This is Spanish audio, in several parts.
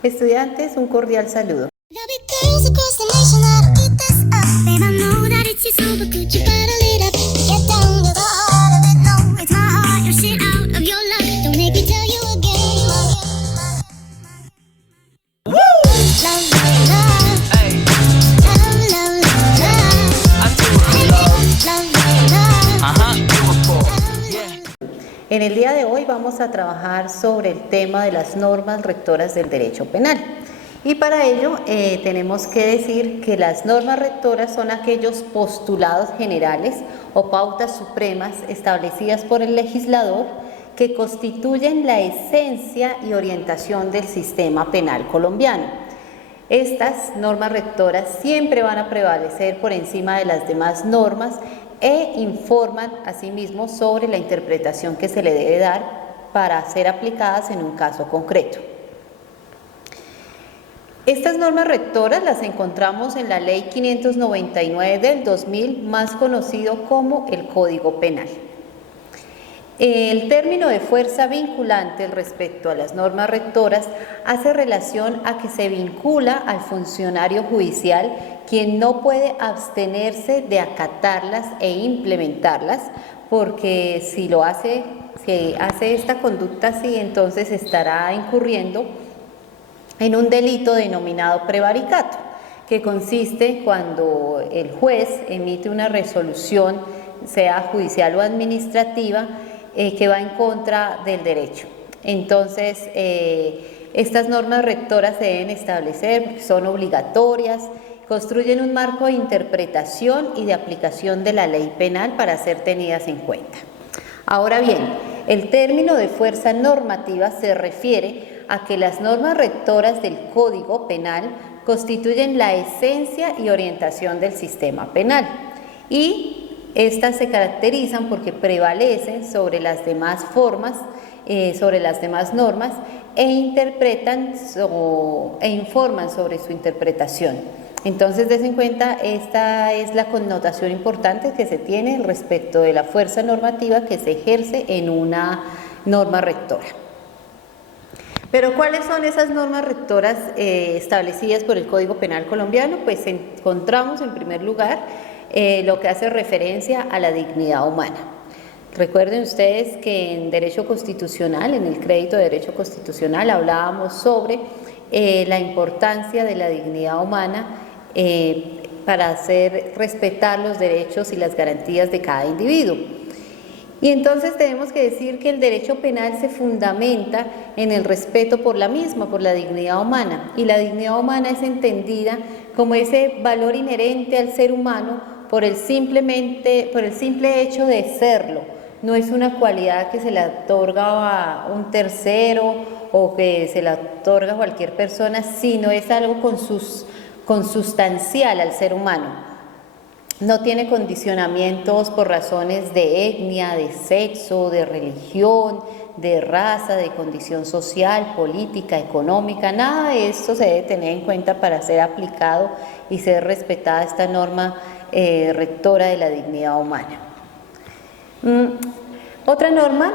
Estudiantes, un cordial saludo. En el día de hoy vamos a trabajar sobre el tema de las normas rectoras del derecho penal. Y para ello tenemos que decir que las normas rectoras son aquellos postulados generales o pautas supremas establecidas por el legislador que constituyen la esencia y orientación del sistema penal colombiano. Estas normas rectoras siempre van a prevalecer por encima de las demás normas e informan asimismo sobre la interpretación que se le debe dar para ser aplicadas en un caso concreto. Estas normas rectoras las encontramos en la Ley 599 del 2000, más conocido como el Código Penal. El término de fuerza vinculante respecto a las normas rectoras hace relación a que se vincula al funcionario judicial, quien no puede abstenerse de acatarlas e implementarlas, porque si hace esta conducta así, entonces estará incurriendo en un delito denominado prevaricato, que consiste cuando el juez emite una resolución, sea judicial o administrativa, que va en contra del derecho. Entonces, estas normas rectoras se deben establecer porque son obligatorias, construyen un marco de interpretación y de aplicación de la ley penal para ser tenidas en cuenta. Ahora bien, el término de fuerza normativa se refiere a que las normas rectoras del Código Penal constituyen la esencia y orientación del sistema penal y estas se caracterizan porque prevalecen sobre las demás formas, sobre las demás normas e interpretan e informan sobre su interpretación. Entonces, des en cuenta, esta es la connotación importante que se tiene respecto de la fuerza normativa que se ejerce en una norma rectora. Pero ¿cuáles son esas normas rectoras establecidas por el Código Penal colombiano? Pues encontramos en primer lugar lo que hace referencia a la dignidad humana. Recuerden ustedes que en derecho constitucional, en el crédito de derecho constitucional, hablábamos sobre la importancia de la dignidad humana para hacer respetar los derechos y las garantías de cada individuo. Y entonces tenemos que decir que el derecho penal se fundamenta en el respeto por la misma, por la dignidad humana, y la dignidad humana es entendida como ese valor inherente al ser humano por el simple hecho de serlo. No es una cualidad que se le otorga a un tercero o que se le otorga a cualquier persona, sino es algo consustancial al ser humano. No tiene condicionamientos por razones de etnia, de sexo, de religión, de raza, de condición social, política, económica. Nada de esto se debe tener en cuenta para ser aplicado y ser respetada esta norma rectora de la dignidad humana. Otra norma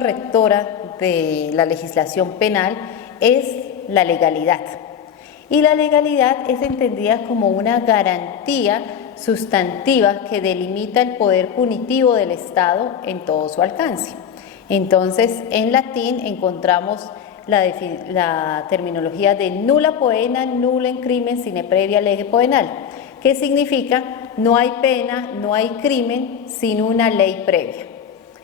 rectora de la legislación penal es la legalidad. Y la legalidad es entendida como una garantía sustantiva que delimita el poder punitivo del Estado en todo su alcance. Entonces, en latín encontramos la terminología de nulla poena, nullum crimen sine previa lege poenal, que significa no hay pena, no hay crimen sin una ley previa.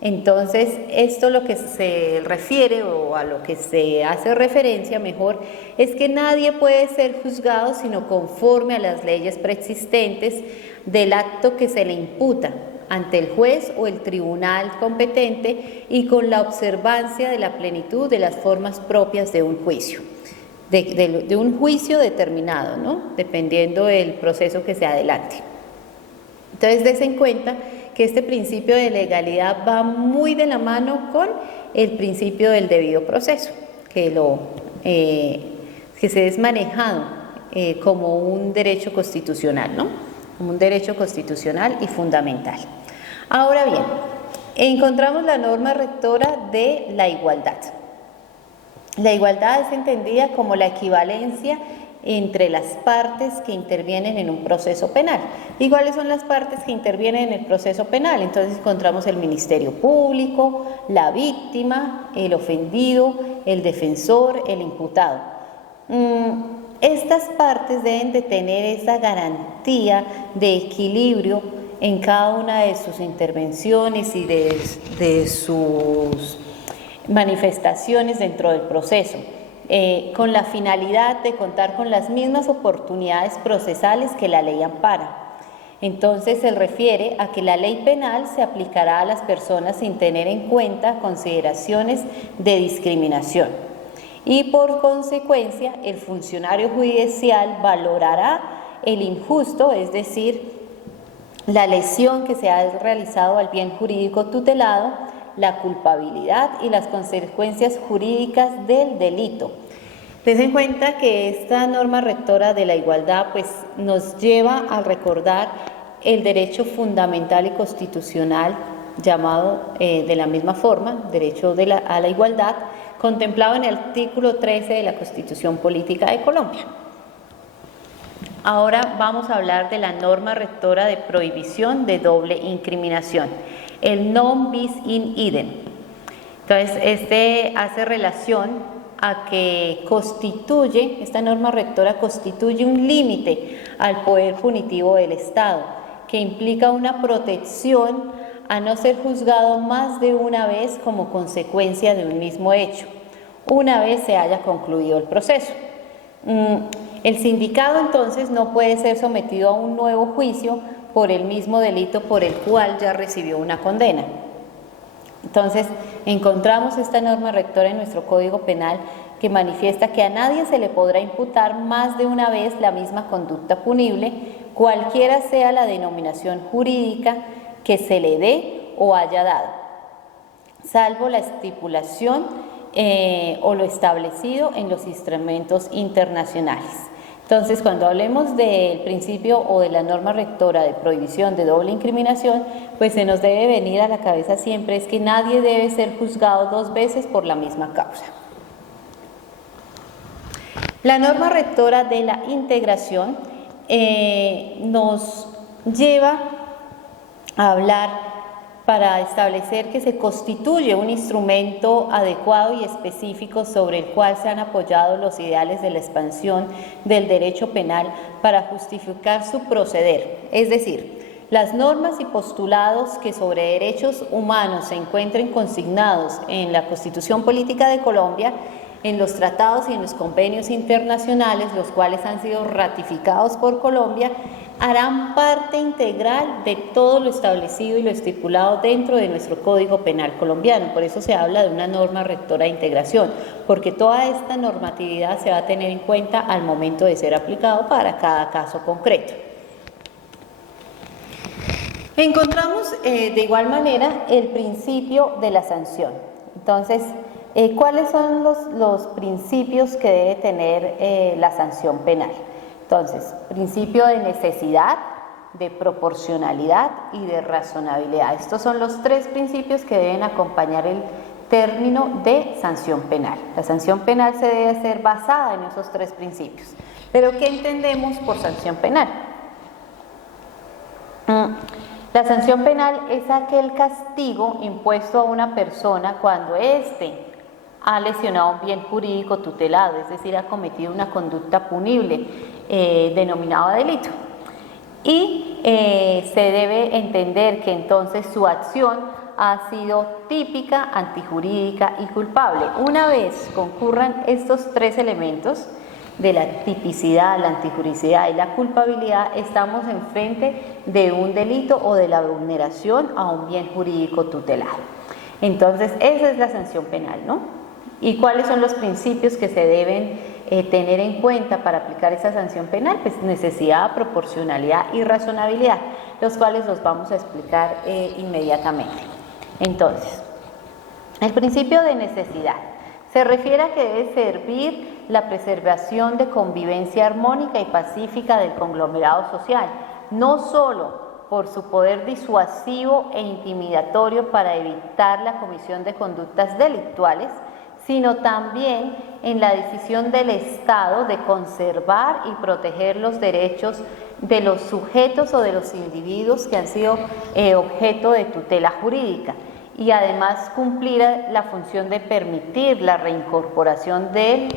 Entonces, esto lo que se refiere o a lo que se hace referencia mejor es que nadie puede ser juzgado sino conforme a las leyes preexistentes del acto que se le imputa ante el juez o el tribunal competente y con la observancia de la plenitud de las formas propias de un juicio, de un juicio determinado, ¿no? Dependiendo del proceso que se adelante. Entonces, des en cuenta que este principio de legalidad va muy de la mano con el principio del debido proceso, que se es manejado como un derecho constitucional, ¿no? Como un derecho constitucional y fundamental. Ahora bien, encontramos la norma rectora de la igualdad. La igualdad es entendida como la equivalencia entre las partes que intervienen en un proceso penal. ¿Y cuáles son las partes que intervienen en el proceso penal? Entonces encontramos el Ministerio Público, la víctima, el ofendido, el defensor, el imputado. Estas partes deben de tener esa garantía de equilibrio en cada una de sus intervenciones y de sus manifestaciones dentro del proceso. Con la finalidad de contar con las mismas oportunidades procesales que la ley ampara. Entonces se refiere a que la ley penal se aplicará a las personas sin tener en cuenta consideraciones de discriminación. Y por consecuencia, el funcionario judicial valorará el injusto, es decir, la lesión que se ha realizado al bien jurídico tutelado, la culpabilidad y las consecuencias jurídicas del delito. Ten en cuenta que esta norma rectora de la igualdad pues, nos lleva a recordar el derecho fundamental y constitucional llamado de la misma forma, derecho a la igualdad, contemplado en el artículo 13 de la Constitución Política de Colombia. Ahora vamos a hablar de la norma rectora de prohibición de doble incriminación, el non bis in idem. Entonces, este hace relación a que esta norma rectora constituye un límite al poder punitivo del Estado, que implica una protección a no ser juzgado más de una vez como consecuencia de un mismo hecho, una vez se haya concluido el proceso. El sindicado entonces no puede ser sometido a un nuevo juicio por el mismo delito por el cual ya recibió una condena. Entonces, encontramos esta norma rectora en nuestro Código Penal que manifiesta que a nadie se le podrá imputar más de una vez la misma conducta punible, cualquiera sea la denominación jurídica que se le dé o haya dado, salvo la estipulación o lo establecido en los instrumentos internacionales. Entonces, cuando hablemos del principio o de la norma rectora de prohibición de doble incriminación, pues se nos debe venir a la cabeza siempre es que nadie debe ser juzgado dos veces por la misma causa. La norma rectora de la integración nos lleva a hablar para establecer que se constituye un instrumento adecuado y específico sobre el cual se han apoyado los ideales de la expansión del derecho penal para justificar su proceder. Es decir, las normas y postulados que sobre derechos humanos se encuentren consignados en la Constitución Política de Colombia, en los tratados y en los convenios internacionales, los cuales han sido ratificados por Colombia, harán parte integral de todo lo establecido y lo estipulado dentro de nuestro Código Penal colombiano. Por eso se habla de una norma rectora de integración, porque toda esta normatividad se va a tener en cuenta al momento de ser aplicado para cada caso concreto. Encontramos de igual manera el principio de la sanción. Entonces, ¿cuáles son los principios que debe tener la sanción penal? Entonces, principio de necesidad, de proporcionalidad y de razonabilidad. Estos son los tres principios que deben acompañar el término de sanción penal. La sanción penal se debe hacer basada en esos tres principios. Pero, ¿qué entendemos por sanción penal? La sanción penal es aquel castigo impuesto a una persona cuando éste ha lesionado un bien jurídico tutelado, es decir, ha cometido una conducta punible denominada delito. Y se debe entender que entonces su acción ha sido típica, antijurídica y culpable. Una vez concurran estos tres elementos de la tipicidad, la antijuricidad y la culpabilidad, estamos enfrente de un delito o de la vulneración a un bien jurídico tutelado. Entonces, esa es la sanción penal, ¿no? ¿Y cuáles son los principios que se deben tener en cuenta para aplicar esa sanción penal? Pues necesidad, proporcionalidad y razonabilidad, los cuales los vamos a explicar inmediatamente. Entonces, el principio de necesidad se refiere a que debe servir la preservación de convivencia armónica y pacífica del conglomerado social, no solo por su poder disuasivo e intimidatorio para evitar la comisión de conductas delictuales, sino también en la decisión del Estado de conservar y proteger los derechos de los sujetos o de los individuos que han sido objeto de tutela jurídica, y además cumplir la función de permitir la reincorporación del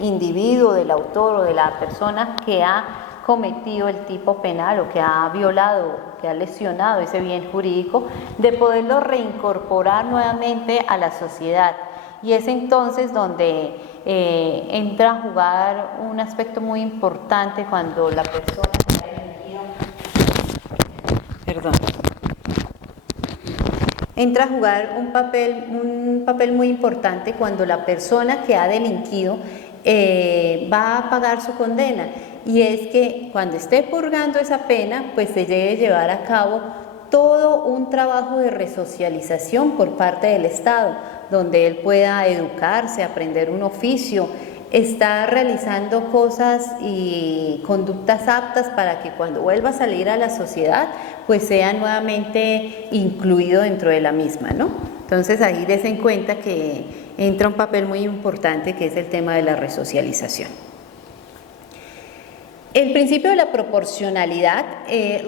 individuo, del autor o de la persona que ha cometido el tipo penal o que ha violado, que ha lesionado ese bien jurídico, de poderlo reincorporar nuevamente a la sociedad. Y es entonces donde entra a jugar un aspecto muy importante cuando la persona que ha delinquido, entra a jugar un papel muy importante cuando la persona que ha delinquido va a pagar su condena, y es que cuando esté purgando esa pena, pues se debe llevar a cabo todo un trabajo de resocialización por parte del Estado, donde él pueda educarse, aprender un oficio, estar realizando cosas y conductas aptas para que cuando vuelva a salir a la sociedad, pues sea nuevamente incluido dentro de la misma, ¿no? Entonces ahí des en cuenta que entra un papel muy importante, que es el tema de la resocialización. El principio de la proporcionalidad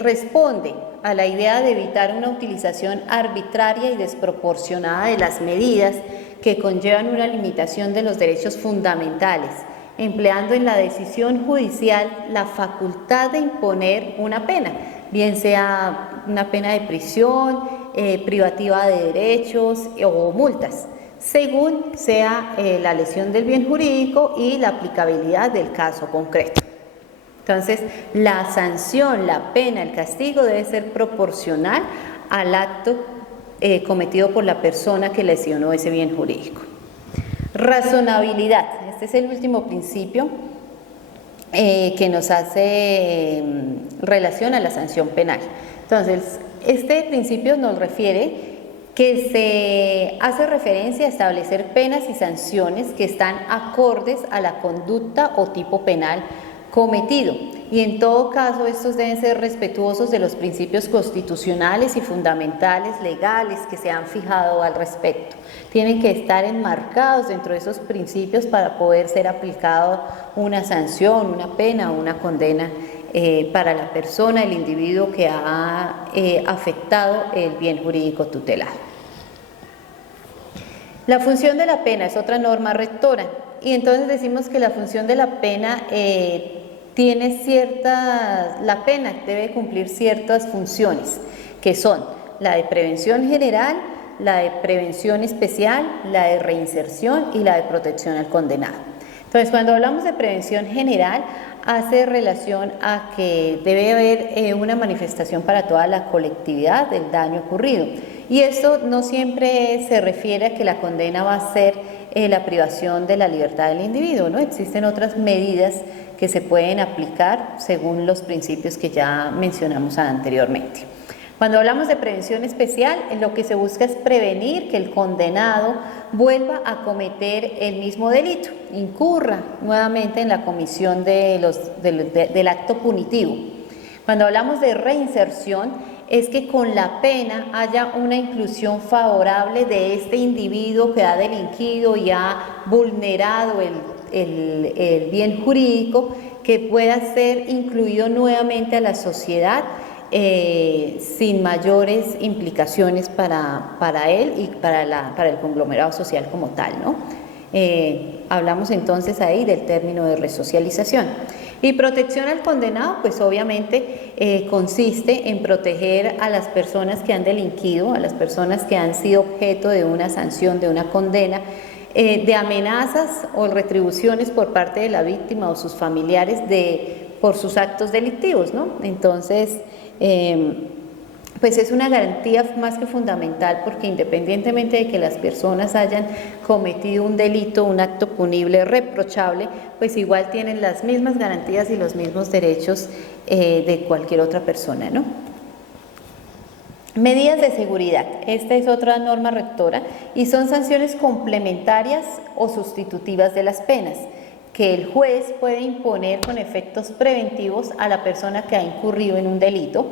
responde a la idea de evitar una utilización arbitraria y desproporcionada de las medidas que conllevan una limitación de los derechos fundamentales, empleando en la decisión judicial la facultad de imponer una pena, bien sea una pena de prisión, privativa de derechos o multas, según sea la lesión del bien jurídico y la aplicabilidad del caso concreto. Entonces, la sanción, la pena, el castigo debe ser proporcional al acto cometido por la persona que lesionó ese bien jurídico. Razonabilidad, este es el último principio que nos hace relación a la sanción penal. Entonces, este principio nos refiere que se hace referencia a establecer penas y sanciones que están acordes a la conducta o tipo penal cometido, y en todo caso estos deben ser respetuosos de los principios constitucionales y fundamentales legales que se han fijado al respecto. Tienen que estar enmarcados dentro de esos principios para poder ser aplicado una sanción, una pena o una condena para la persona, el individuo que ha afectado el bien jurídico tutelado. La función de la pena es otra norma rectora, y entonces decimos que la función de la pena la pena debe cumplir ciertas funciones, que son la de prevención general, la de prevención especial, la de reinserción y la de protección al condenado. Entonces, cuando hablamos de prevención general, hace relación a que debe haber una manifestación para toda la colectividad del daño ocurrido, y esto no siempre se refiere a que la condena va a ser la privación de la libertad del individuo, ¿no? Existen otras medidas que se pueden aplicar según los principios que ya mencionamos anteriormente. Cuando hablamos de prevención especial, lo que se busca es prevenir que el condenado vuelva a cometer el mismo delito, incurra nuevamente en la comisión del acto punitivo. Cuando hablamos de reinserción, es que con la pena haya una inclusión favorable de este individuo que ha delinquido y ha vulnerado el bien jurídico, que pueda ser incluido nuevamente a la sociedad sin mayores implicaciones para él y para el conglomerado social como tal, ¿no? Hablamos entonces ahí del término de resocialización. Y protección al condenado, pues obviamente consiste en proteger a las personas que han delinquido, a las personas que han sido objeto de una sanción, de una condena, de amenazas o retribuciones por parte de la víctima o sus familiares por sus actos delictivos, ¿no? Entonces, pues es una garantía más que fundamental, porque independientemente de que las personas hayan cometido un delito, un acto punible, reprochable, pues igual tienen las mismas garantías y los mismos derechos de cualquier otra persona, ¿no? Medidas de seguridad, esta es otra norma rectora y son sanciones complementarias o sustitutivas de las penas que el juez puede imponer con efectos preventivos a la persona que ha incurrido en un delito,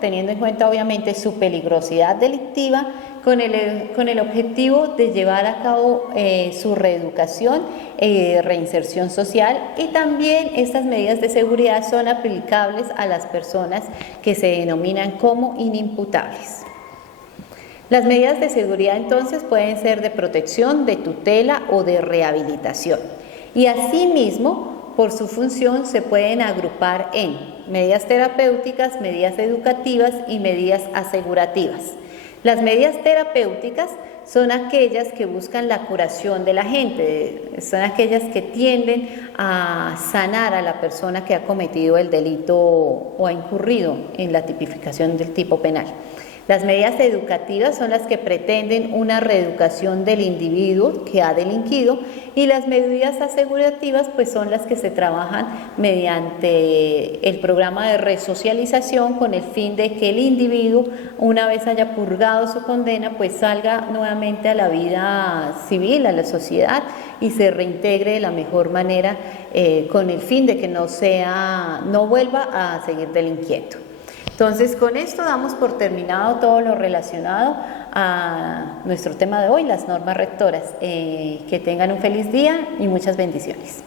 teniendo en cuenta obviamente su peligrosidad delictiva, con el objetivo de llevar a cabo su reeducación, reinserción social, y también estas medidas de seguridad son aplicables a las personas que se denominan como inimputables. Las medidas de seguridad entonces pueden ser de protección, de tutela o de rehabilitación, y asimismo por su función se pueden agrupar en medidas terapéuticas, medidas educativas y medidas asegurativas. Las medidas terapéuticas son aquellas que buscan la curación de la gente, son aquellas que tienden a sanar a la persona que ha cometido el delito o ha incurrido en la tipificación del tipo penal. Las medidas educativas son las que pretenden una reeducación del individuo que ha delinquido, y las medidas asegurativas pues son las que se trabajan mediante el programa de resocialización con el fin de que el individuo, una vez haya purgado su condena, pues salga nuevamente a la vida civil, a la sociedad, y se reintegre de la mejor manera con el fin de que no vuelva a seguir delinquiendo. Entonces, con esto damos por terminado todo lo relacionado a nuestro tema de hoy, las normas rectoras. Que tengan un feliz día y muchas bendiciones.